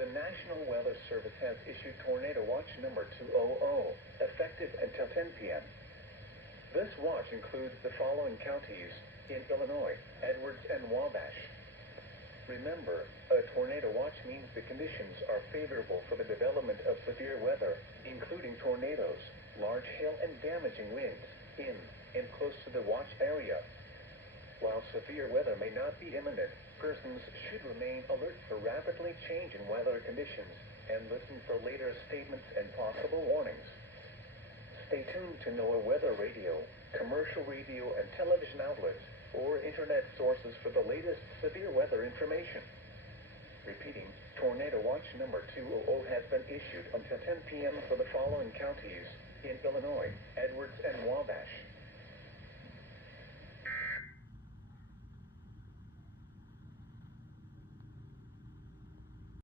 The National Weather Service has issued Tornado Watch number 200, effective until 10 p.m. This watch includes the following counties in Illinois: Edwards and Wabash. Remember, a tornado watch means the conditions are favorable for the development of severe weather, including tornadoes, large hail and damaging winds, in and close to the watch area. While severe weather may not be imminent, persons should remain alert for rapidly changing weather conditions and listen for later statements and possible warnings. Stay tuned to NOAA Weather Radio, commercial radio and television outlets, or internet sources for the latest severe weather information. Repeating, Tornado Watch number 200 has been issued until 10 p.m. for the following counties in Illinois: Edwards